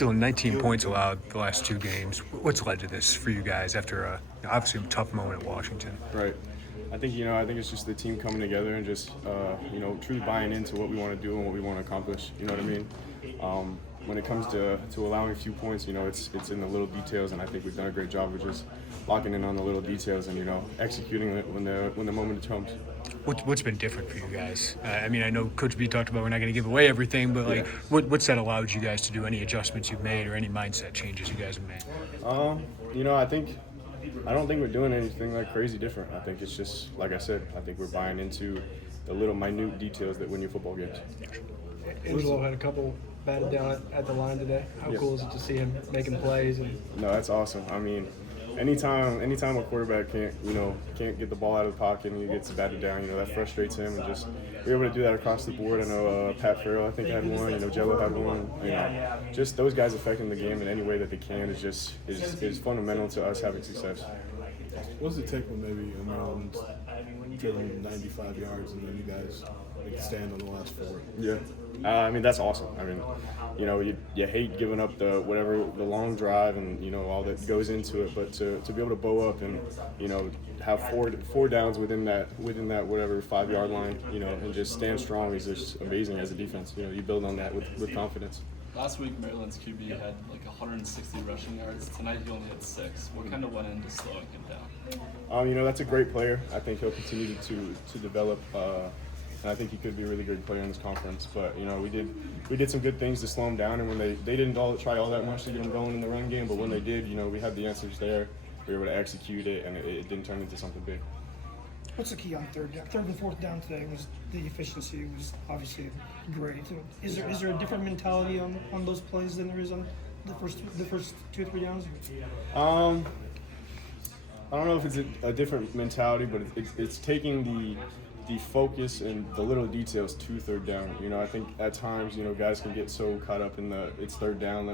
Dylan, 19 points allowed the last two games. What's led to this for you guys after obviously a tough moment at Washington? Right. I think it's just the team coming together and just truly buying into what we want to do and what we want to accomplish. You know what I mean? When it comes to allowing a few points, it's in the little details, and I think we've done a great job of just locking in on the little details and executing it when the moment comes. What's been different for you guys? I know Coach B talked about we're not going to give away everything, but what's that allowed you guys to do? Any adjustments you've made or any mindset changes you guys have made? I don't think we're doing anything crazy different. I think it's just like I said. I think we're buying into the little minute details that win you football games. Angelo had a couple batted down at the line today. How cool is it to see him making plays? No, that's awesome. Anytime a quarterback can't get the ball out of the pocket and he gets batted down, that frustrates him. And just we're able to do that across the board. I know Pat Farrell, I think, had one. Jello had one. Just those guys affecting the game in any way that they can is fundamental to us having success. What does it take when maybe Maryland's getting 95 yards and then you guys stand on the last four? Yeah. That's awesome. You hate giving up the long drive and all that goes into it, but to be able to bow up and have four downs within that 5 yard line, and just stand strong is just amazing as a defense. You build on that with confidence. Last week, Maryland's QB had 160 rushing yards. Tonight, he only had 6. What kind of went into slowing him down? That's a great player. I think he'll continue to develop. And I think he could be a really good player in this conference. But we did some good things to slow him down. And when they didn't try all that much to get him going in the run game, but when they did, we had the answers there. We were able to execute it, and it didn't turn into something big. What's the key on third and fourth down today? Was the efficiency was obviously great. Is there a different mentality on those plays than there is on the first 2 or 3 downs? I don't know if it's a different mentality, but it's taking the focus and the little details to third down. I think at times, guys can get so caught up in it's third down.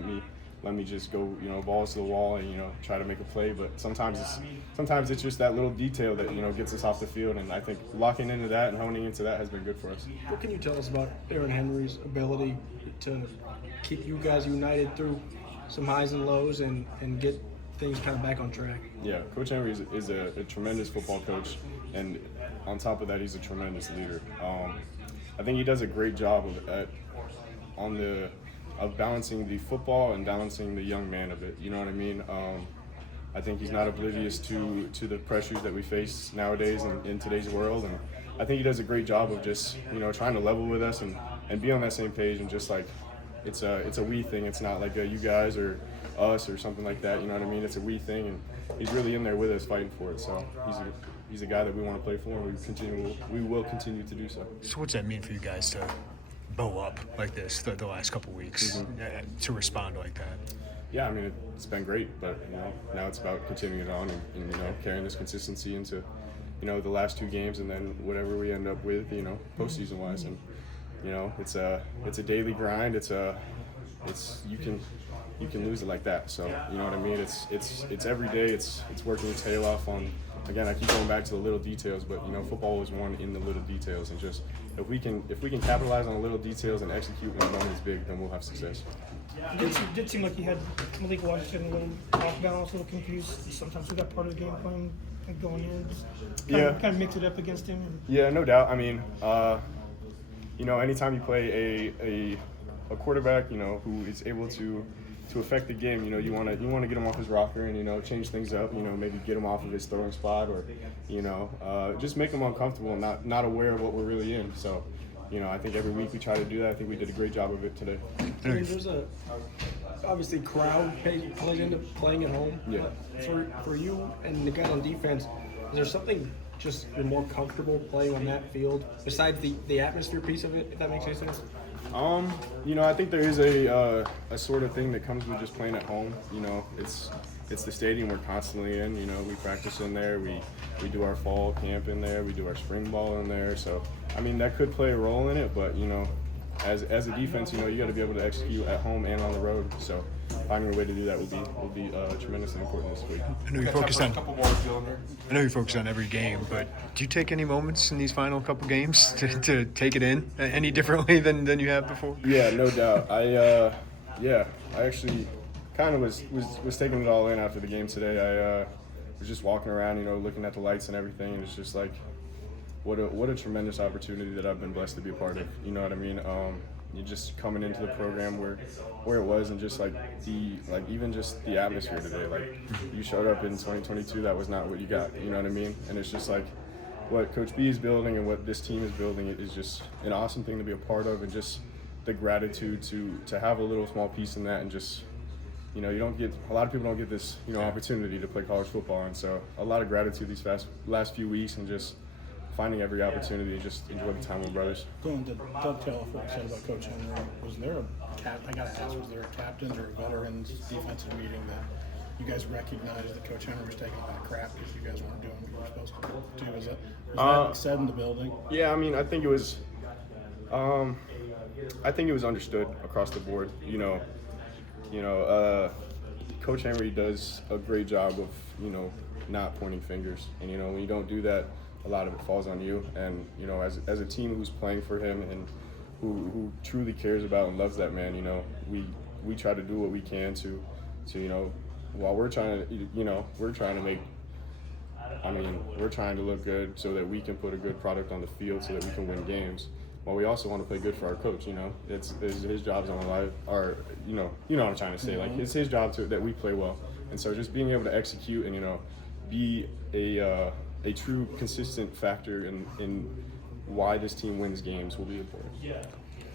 Let me just go, balls to the wall and try to make a play. But sometimes it's just that little detail that gets us off the field. And I think locking into that and honing into that has been good for us. What can you tell us about Aaron Henry's ability to keep you guys united through some highs and lows and get things kind of back on track? Yeah, Coach Henry is a tremendous football coach, and on top of that, he's a tremendous leader. I think he does a great job of balancing the football and balancing the young man of it. You know what I mean? I think he's not oblivious to the pressures that we face nowadays in today's world, and I think he does a great job of just trying to level with us and be on that same page, and just it's a we thing. It's not like a you guys or us or something like that. You know what I mean? It's a we thing, and he's really in there with us fighting for it. So he's a guy that we want to play for, and we will continue to do so. So what's that mean for you guys to bow up like this the last couple weeks, to respond like that? Yeah, it's been great, but now it's about continuing it on and carrying this consistency into the last 2 games, and then whatever we end up with postseason wise. And it's a daily grind. You can lose it like that. So you know what I mean. It's every day. It's working your tail off on. Again, I keep going back to the little details, but football is won in the little details, and just if we can capitalize on the little details and execute when the moment is big, then we'll have success. It did seem like you had Malik Washington a little off balance, a little confused. Sometimes we got part of the game plan going in. Kind of mix it up against him. Yeah, no doubt. Anytime you play a quarterback, who is able to affect the game, you want to get him off his rocker and change things up, maybe get him off of his throwing spot, or just make him uncomfortable and not aware of what we're really in. So I think every week we try to do that. I think we did a great job of it today. There's obviously crowd plays into playing at home. Yeah. For you and the guys on defense, is there something just you're more comfortable playing on that field besides the atmosphere piece of it, if that makes any sense? I think there is a sort of thing that comes with just playing at home. It's the stadium we're constantly in. We practice in there. We do our fall camp in there. We do our spring ball in there. So that could play a role in it. But as a defense, you got to be able to execute at home and on the road. So finding a way to do that will be tremendously important this week. I know you focus on every game, but do you take any moments in these final couple games to take it in any differently than you have before? Yeah, no doubt. Yeah, I actually kind of was taking it all in after the game today. I was just walking around, looking at the lights and everything, and it's just like, what a tremendous opportunity that I've been blessed to be a part of. You know what I mean? You just coming into the program where it was, and just even just the atmosphere today. Like, you showed up in 2022, that was not what you got. You know what I mean? And it's just like what Coach B is building and what this team is building is just an awesome thing to be a part of, and just the gratitude to have a little small piece in that, and just you don't get a lot of people don't get this opportunity to play college football, and so a lot of gratitude these last few weeks, and just finding every opportunity to just enjoy the time with brothers. Going to dovetail off what you said about Coach Henry, was there I gotta ask, was there a captain's or a veterans defensive meeting that you guys recognized that Coach Henry was taking a lot of crap because you guys weren't doing what you were supposed to do? Was that said in the building? Yeah, I mean, I think it was understood across the board. Coach Henry does a great job of not pointing fingers, and when you don't do that, a lot of it falls on you. And as a team who's playing for him and who truly cares about and loves that man, we try to do what we can to while we're trying to look good so that we can put a good product on the field so that we can win games. Well, we also want to play good for our coach. It's his job's on the line. Or you know what I'm trying to say. Like, it's his job that we play well, and so just being able to execute and be a true consistent factor in why this team wins games will be important.